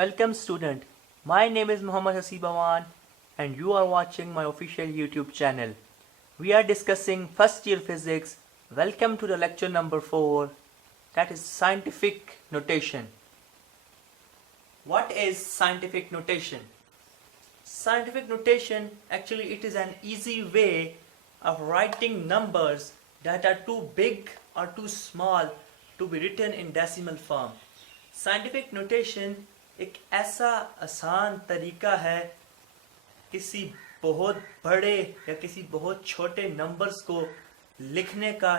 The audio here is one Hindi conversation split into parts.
Welcome student, my name is Muhammad Hasib Awan and you are watching my official YouTube channel. We are discussing first year physics. Welcome to the lecture number 4, that is scientific notation. What is scientific notation? Scientific notation, actually it is an easy way of writing numbers that are too big or too small to be written in decimal form. Scientific notation एक ऐसा आसान तरीका है किसी बहुत बड़े या किसी बहुत छोटे नंबर्स को लिखने का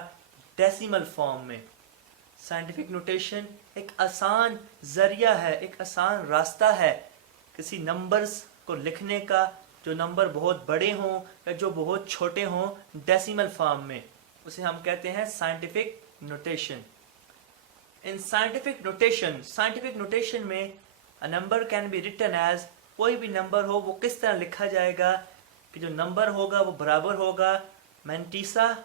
डेसिमल फॉर्म में. साइंटिफिक नोटेशन एक आसान जरिया है, एक आसान रास्ता है किसी नंबर्स को लिखने का जो नंबर बहुत बड़े हों या जो बहुत छोटे हों डेसिमल फॉर्म में. उसे हम कहते हैं साइंटिफिक नोटेशन. इन साइंटिफिक नोटेशन में A number can be written as, कोई भी नंबर हो वो किस तरह लिखा जाएगा कि जो नंबर होगा वो बराबर होगा mantissa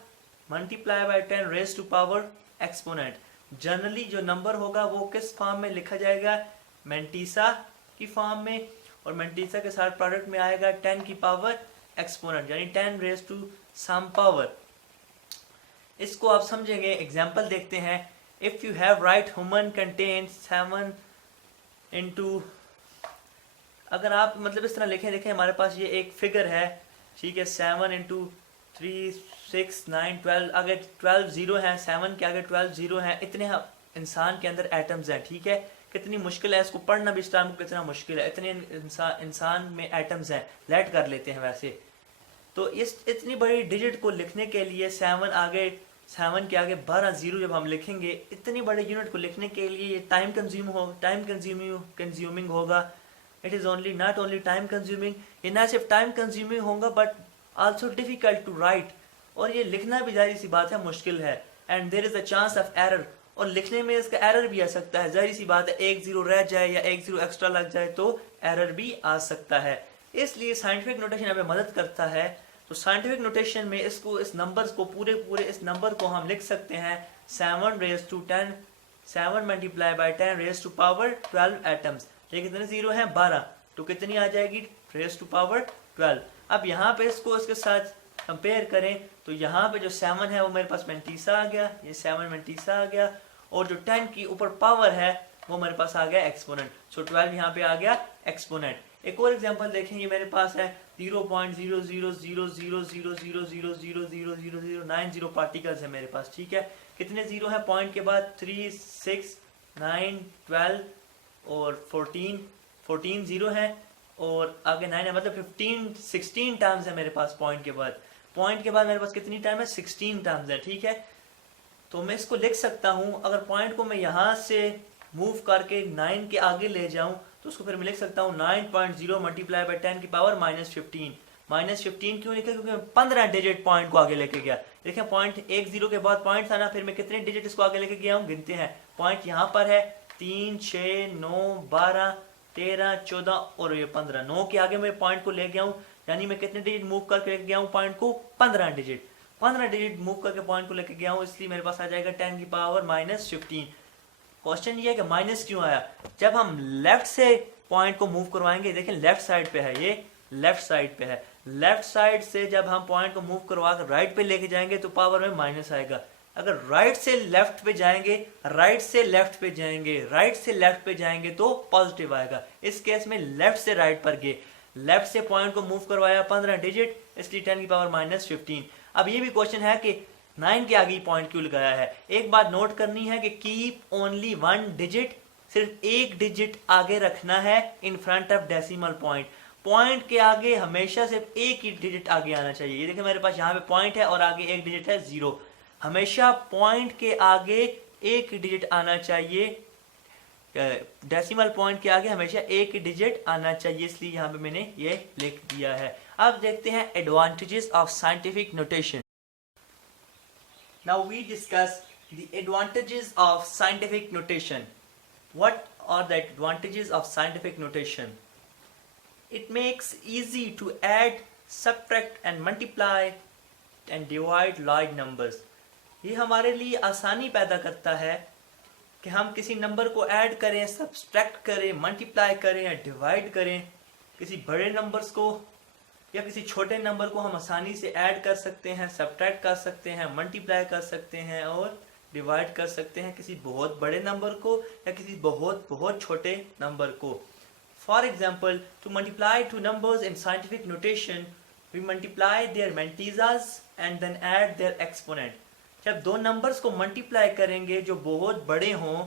multiply by 10 raise to power exponent. Generally जो नंबर होगा वो किस फॉर्म में लिखा जाएगा, मैंटीसा की फॉर्म में, और मैंटीसा के साथ प्रोडक्ट में आएगा 10 की पावर एक्सपोनेंट यानी 10 रेज टू सम पावर. इसको आप समझेंगे, एग्जाम्पल देखते हैं. If you have right human contains 7 into, अगर आप मतलब इस तरह लिखें, देखें हमारे पास ये एक फिगर है, ठीक है, 7 इंटू 3 6 9 12, आगे 12 जीरो हैं, 7 के आगे 12 जीरो हैं. इतने इंसान के अंदर एटम्स हैं, ठीक है. कितनी मुश्किल है इसको पढ़ना भी, इस टाइम को कितना मुश्किल है, इतने इंसान में एटम्स हैं. लेट कर लेते हैं वैसे तो इस इतनी बड़ी डिजिट को लिखने के लिए 7 के आगे 12 जीरो जब हम लिखेंगे, इतनी बड़े यूनिट को लिखने के लिए ये टाइम कंज्यूमिंग होगा. It is only not only time consuming, ये ना सिर्फ टाइम कंज्यूमिंग होगा but also difficult to write, और ये लिखना भी जाहिर सी बात है मुश्किल है. And there is a chance of error, और लिखने में इसका एरर भी आ सकता है. जाहिर सी बात है, एक जीरो रह जाए या एक जीरो एक्स्ट्रा लग जाए तो एरर भी आ सकता है. इसलिए साइंटिफिक नोटेशन हमें मदद करता है. तो साइंटिफिक नोटेशन में इसको, इस नंबर्स को पूरे इस नंबर को हम लिख सकते हैं 7 raise to 10, 7 multiply by 10 raise to power 12 atoms. ये कितने जीरो हैं, 12, तो कितनी आ जाएगी, रेज टू पावर 12. अब यहाँ पे इसको इसके साथ कंपेयर करें तो यहाँ पे जो 7 है वो मेरे पास मैंटीसा आ गया, ये 7 मैंटीसा आ गया, और जो 10 की ऊपर पावर है वो मेरे पास आ गया एक्सपोनेंट. सो 12 यहाँ पे आ गया एक्सपोनेंट. एक और एग्जांपल देखें, ये मेरे पास है 0.000000000090 पार्टिकल्स है मेरे पास, ठीक है. कितने जीरो है पॉइंट के बाद, 3 6 9 12 और 14 जीरो है, और आगे 9 है, मतलब 16 टर्म्स है मेरे पास पॉइंट के बाद. पॉइंट के बाद मेरे पास कितनी टर्म है, 16 टर्म्स है, ठीक है. तो मैं इसको लिख सकता हूँ, अगर पॉइंट को मैं यहाँ से मूव करके 9 के आगे ले जाऊं तो उसको फिर मैं लिख सकता हूँ 9.0 मल्टीप्लाई बाय 10 की पावर -15. -15 क्यों लिखा, क्योंकि मैं 15 डिजिट पॉइंट को आगे लेके गया. देखें पॉइंट 1 0 के बाद पॉइंट था ना, फिर मैं कितने डिजिट इसको आगे लेके गया हूँ, गिनते हैं. पॉइंट यहाँ पर है 3 6 9 12 13 14 और ये 15. 9 के आगे मैं पॉइंट को ले गया हूँ, यानी मैं कितने डिजिट मूव करके लेके गया हूँ पॉइंट को, 15 डिजिट. 15 डिजिट मूव करके पॉइंट को लेके गया हूँ, इसलिए मेरे पास आ जाएगा 10 की पावर -15. क्वेश्चन ये है कि माइनस क्यों आया. जब हम लेफ्ट से पॉइंट को मूव करवाएंगे, देखें लेफ्ट साइड पे है, ये लेफ्ट साइड पे है, लेफ्ट साइड से जब हम पॉइंट को मूव करवा कर राइट पे लेके जाएंगे तो पावर में माइनस आएगा. अगर राइट से लेफ्ट पे जाएंगे, राइट से लेफ्ट पे जाएंगे तो पॉजिटिव आएगा. इस केस में लेफ्ट से राइट पर गए, लेफ्ट से पॉइंट को मूव करवाया 15 डिजिट, इसलिए 10 की पावर -15. अब ये भी क्वेश्चन है कि 9 के आगे पॉइंट क्यों लगाया है. एक बात नोट करनी है कि कीप ओनली 1 डिजिट, सिर्फ एक डिजिट आगे रखना है in front of decimal point. Point के आगे हमेशा सिर्फ एक ही डिजिट आगे आना चाहिए. ये देखिए मेरे पास यहाँ पे पॉइंट है और आगे एक डिजिट है 0. हमेशा पॉइंट के आगे एक डिजिट आना चाहिए, डेसिमल पॉइंट के आगे हमेशा एक डिजिट आना चाहिए, इसलिए यहाँ पे मैंने ये लिख दिया है. अब देखते हैं advantages of scientific notation. Now we discuss the advantages of scientific notation. What are the advantages of scientific notation? It makes easy to add, subtract and multiply and divide large numbers. ये हमारे लिए आसानी पैदा करता है कि हम किसी नंबर को ऐड करें, सब्सट्रैक्ट करें, मल्टीप्लाई करें या डिवाइड करें, किसी बड़े नंबर्स को या किसी छोटे नंबर को हम आसानी से ऐड कर सकते हैं, सब्ट्रैक्ट कर सकते हैं, मल्टीप्लाई कर सकते हैं और डिवाइड कर सकते हैं किसी बहुत बड़े नंबर को या किसी बहुत बहुत छोटे नंबर को। For example, to multiply two numbers in scientific notation we multiply their mantissas and then add their exponent. जब दो नंबर्स को मल्टीप्लाई करेंगे जो बहुत बड़े हों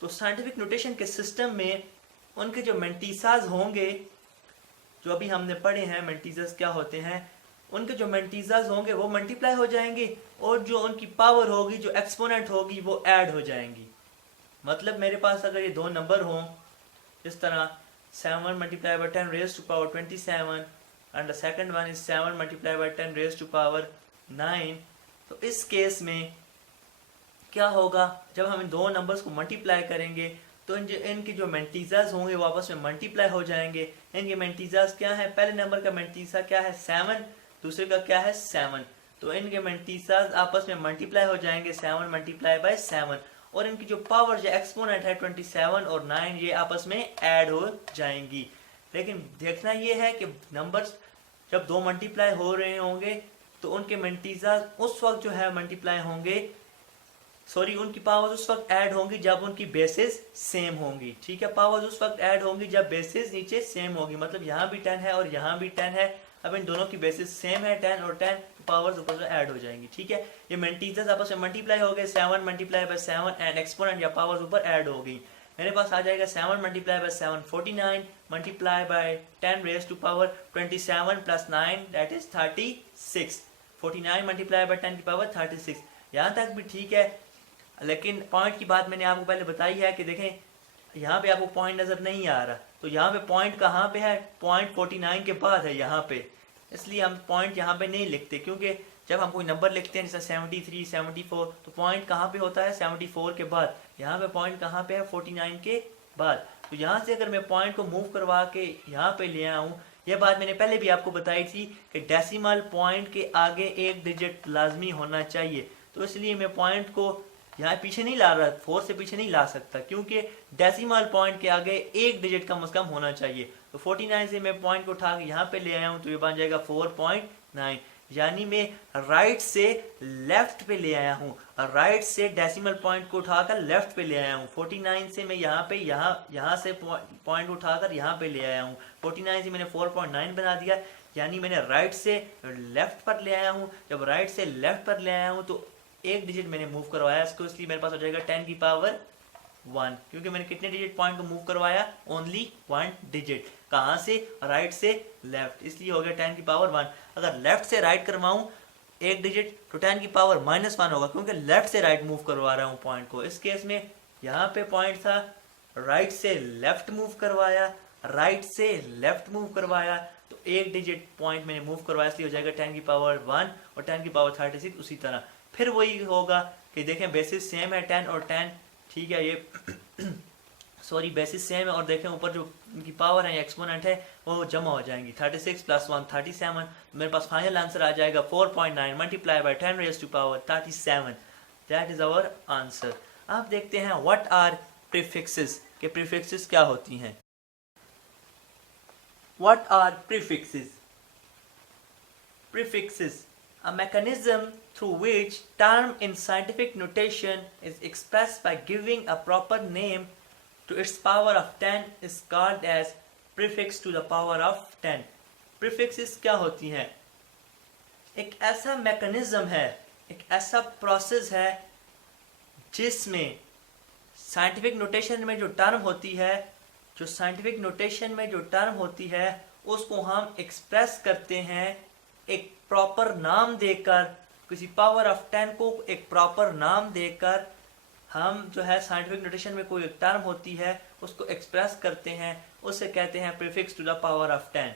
तो साइंटिफिक नोटेशन के सिस्टम में उनके जो मैंटीजाज होंगे, जो अभी हमने पढ़े हैं मैंटीजाज क्या होते हैं, उनके जो मैंटीजाज होंगे वो मल्टीप्लाई हो जाएंगे और जो उनकी पावर होगी, जो एक्सपोनेंट होगी, वो ऐड हो जाएंगी। मतलब मेरे पास अगर ये दो नंबर हों इस तरह 7 multiplied by 10 raised to power 27 and the second one is 7 multiplied by 10 raised to power 9, तो इस केस में क्या होगा, जब हम इन दो नंबर्स को मल्टीप्लाई करेंगे तो इनके जो मैंटीजाज होंगे वो आपस में मल्टीप्लाई हो जाएंगे। इनके मैंटीजाज क्या है, पहले नंबर का मैंटीजा क्या है 7, दूसरे का क्या है 7, तो इनके मैंटीजाज आपस में मल्टीप्लाई हो जाएंगे 7 मल्टीप्लाई बाय 7 और इनकी जो पावर जो एक्सपोनेंट है 27 और 9 ये आपस में ऐड हो जाएंगी। लेकिन देखना ये है कि नंबर्स जब दो मल्टीप्लाई हो रहे होंगे तो उनके मैंटीजाज उस वक्त जो है मल्टीप्लाई होंगे, सॉरी उनकी पावर्स उस वक्त ऐड होंगी जब उनकी बेसिस सेम होंगी। ठीक है, पावर्स उस वक्त ऐड होंगी जब बेसिस नीचे सेम होगी। मतलब यहाँ भी 10 है और यहाँ भी 10 है, अब इन दोनों की बेसिस सेम है 10 और 10, पावर्स ऊपर से ऐड हो जाएंगी। ठीक है, ये मैंटीजाज आपस में मल्टीप्लाई हो गए 7 मल्टीप्लाई बाय 7 एंड एक्सपोनेंट या पावर्स ऊपर ऐड हो गई। मेरे पास आ जाएगा 7 multiply by 7 49 multiply by 10 raise to power 27 plus 9 that is 36। 49 multiply by 10 की पावर 36। यहाँ तक भी ठीक है, लेकिन पॉइंट की बात मैंने आपको पहले बताई है कि देखें यहाँ पे आपको पॉइंट नजर नहीं आ रहा, तो यहाँ पे पॉइंट कहाँ पे है, पॉइंट 49 के बाद है यहाँ पे, इसलिए हम पॉइंट यहाँ पे नहीं लिखते, क्योंकि जब हम कोई नंबर लिखते हैं जैसे 73 74 तो पॉइंट कहाँ पे होता है 74 के बाद, यहाँ पे पॉइंट कहाँ पे है 49 के बाद। तो यहाँ से अगर मैं पॉइंट को मूव करवा के यहाँ पे ले आऊँ, यह बात मैंने पहले भी आपको बताई थी कि डेसिमल पॉइंट के आगे एक डिजिट लाजमी होना चाहिए, तो इसलिए मैं पॉइंट को यहाँ पीछे नहीं ला रहा, 4 से पीछे नहीं ला सकता, क्योंकि डेसिमल पॉइंट के आगे एक डिजिट कम से कम होना चाहिए। तो 49 से मैं पॉइंट को उठा के यहाँ पे ले आया हूँ तो ये बन जाएगा 4.9, यानी मैं राइट से लेफ्ट पे ले आया हूँ, राइट से डेसिमल पॉइंट को उठाकर लेफ्ट पे ले आया हूँ। 49 से मैं यहाँ पे यहाँ से पॉइंट उठाकर यहाँ पे ले आया हूँ, 49 से मैंने 4.9 बना दिया, यानी मैंने राइट से लेफ्ट पर ले आया हूँ। जब राइट से लेफ्ट पर ले आया हूँ तो एक डिजिट मैंने मूव करवाया इसको, इसलिए मेरे पास हो जाएगा 10 की पावर 1, क्योंकि मैंने कितने डिजिट पॉइंट को मूव करवाया, ओनली 1 डिजिट। कहाँ से, राइट से लेफ्ट, इसलिए हो गया 10 की पावर 1। अगर लेफ्ट से राइट करवाऊं एक डिजिट तो 10 की पावर -1 होगा, क्योंकि लेफ्ट से राइट मूव करवा रहा हूँ पॉइंट को। इस केस में यहाँ पे पॉइंट था, राइट से लेफ्ट मूव करवाया, राइट से लेफ्ट मूव करवाया, तो एक डिजिट पॉइंट मैंने मूव करवाया, इसलिए हो जाएगा 10 की पावर 1 और 10 की पावर 36 उसी तरह। फिर वही होगा कि देखें बेसिस सेम है 10 और 10, ठीक है, ये सॉरी बेसिस सेम है और देखें ऊपर जो इनकी पावर है एक्सपोनेंट है वो जमा हो जाएंगी, 36 + 1 37। मेरे पास फाइनल आंसर आ जाएगा 4.9 multiply by 10 raise to power 37, that is our answer. आप देखते हैं व्हाट आर प्रीफिक्सेस, के प्रीफिक्सेस क्या होती हैं। What are prefixes? Prefixes, a mechanism through which term in scientific notation is expressed by giving a proper name to its power of 10 is called as prefix to the power of 10. Prefixes क्या होती हैं? एक ऐसा मैकेनिज्म है, एक ऐसा प्रोसेस है जिसमें साइंटिफिक नोटेशन में जो टर्म होती है, जो साइंटिफिक नोटेशन में जो टर्म होती है उसको हम एक्सप्रेस करते हैं एक प्रॉपर नाम देकर, किसी पावर ऑफ 10 को एक प्रॉपर नाम देकर हम जो है साइंटिफिक नोटेशन में कोई एक टर्म होती है उसको एक्सप्रेस करते हैं, उसे कहते हैं prefix to the power of 10।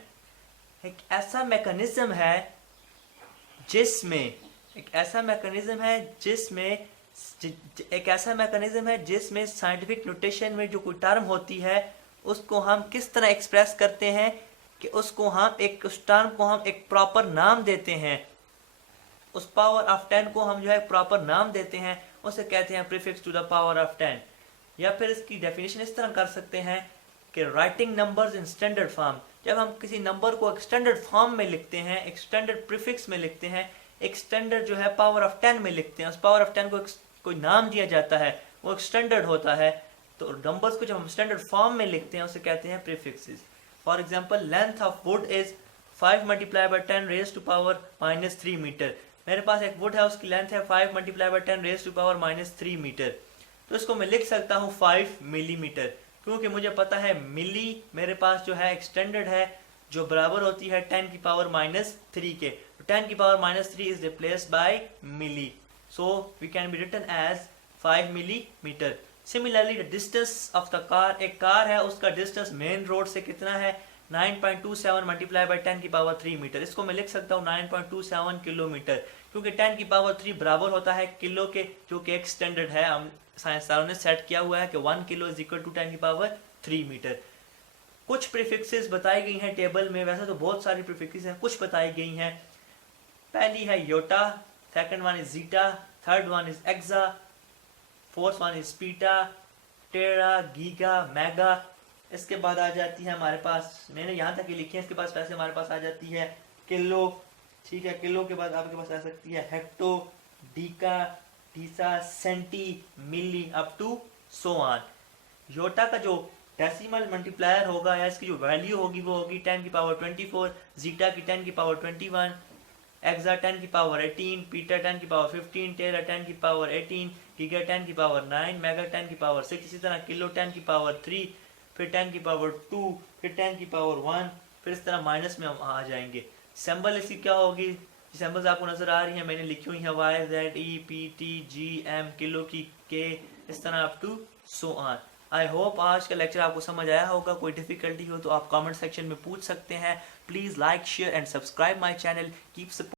एक ऐसा मैकेनिज्म है जिसमें साइंटिफिक नोटेशन में जो कोई टर्म होती है उसको हम किस तरह एक्सप्रेस करते हैं कि उस टर्म को हम एक प्रॉपर नाम देते हैं, उस पावर ऑफ 10 को हम जो है प्रॉपर नाम देते हैं, उसे कहते हैं prefix to the power of 10। या फिर इसकी डेफिनेशन इस तरह कर सकते हैं कि writing numbers in standard form, जब हम किसी नंबर को एक स्टैंडर्ड फॉर्म में लिखते हैं, एक स्टैंडर्ड प्रीफिक्स में लिखते हैं, एक स्टैंडर्ड जो है पावर ऑफ 10 में लिखते हैं, उस पावर ऑफ 10 को कोई नाम दिया जाता है, वो एक स्टैंडर्ड होता है। तो नंबर्स को जब हम स्टैंडर्ड फॉर्म में लिखते हैं उसे कहते हैं prefixes. For example length of wood is 5 multiply by 10 raise to power -3 metre. मेरे पास एक वुड है, उसकी लेंथ है 5 multiply by 10 raise to power -3 metre. तो इसको मैं लिख सकता हूँ 5 मिलीमीटर, क्योंकि मुझे पता है मिली मेरे पास जो है एक स्टैंडर्ड है जो बराबर होती है 10 की पावर -3 के। तो 10 की power -3 is replaced by milli, so we can be written as 5 millimetre. Similarly the distance of the car, एक कार है उसका डिस्टेंस मेन रोड से कितना है, 9.27 मल्टीप्लाई बाय 10 की पावर 3 मीटर। इसको मैं लिख सकता हूँ 9.27 किलोमीटर, क्योंकि 10 की पावर 3 बराबर होता है किलो के, जो कि एक स्टैंडर्ड है, हम साइंसदानों ने सेट किया हुआ है कि 1 किलो इज इक्वल टू 10 की पावर 3 मीटर। कुछ प्रीफिक्सेस बताई गई हैं टेबल में, वैसे तो बहुत सारी प्रीफिक्सेस हैं, कुछ बताई गई हैं। पहली है yotta, second one is zetta, third one is exa, fourth one is peta, tera, giga, mega. इसके बाद आ जाती है हमारे पास, मैंने यहाँ तक ही लिखी है, इसके पास वैसे हमारे पास आ जाती है किलो, ठीक है। किलो के बाद आपके पास आ सकती है हेक्टो, डीका, टीसा, centi, milli, up to so on. Yotta का जो डेसिमल मल्टीप्लायर होगा या इसकी जो वैल्यू होगी वो होगी 10 की पावर 24, जीटा की 10 की पावर 21, एक्सा 10 की पावर 18, पीटा 10 की पावर 15, टेरा 10 की पावर 18, गीगा 10 की पावर 9, मेगा 10 की पावर 6, इसी तरह किलो 10 की पावर 3, फिर 10 की पावर 2, फिर 10 की पावर 1, फिर इस तरह माइनस में हम आ जाएंगे। सिंबल इसकी क्या होगी, सिंबल्स आपको नजर आ रही हैं, मैंने लिखी हुई है Y Z E P T G M, kilo की K, इस तरह up to so on. I hope आज का लेक्चर आपको समझ आया होगा। कोई डिफिकल्टी हो तो आप कमेंट सेक्शन में पूछ सकते हैं। Please like, share and subscribe my channel. Keep support.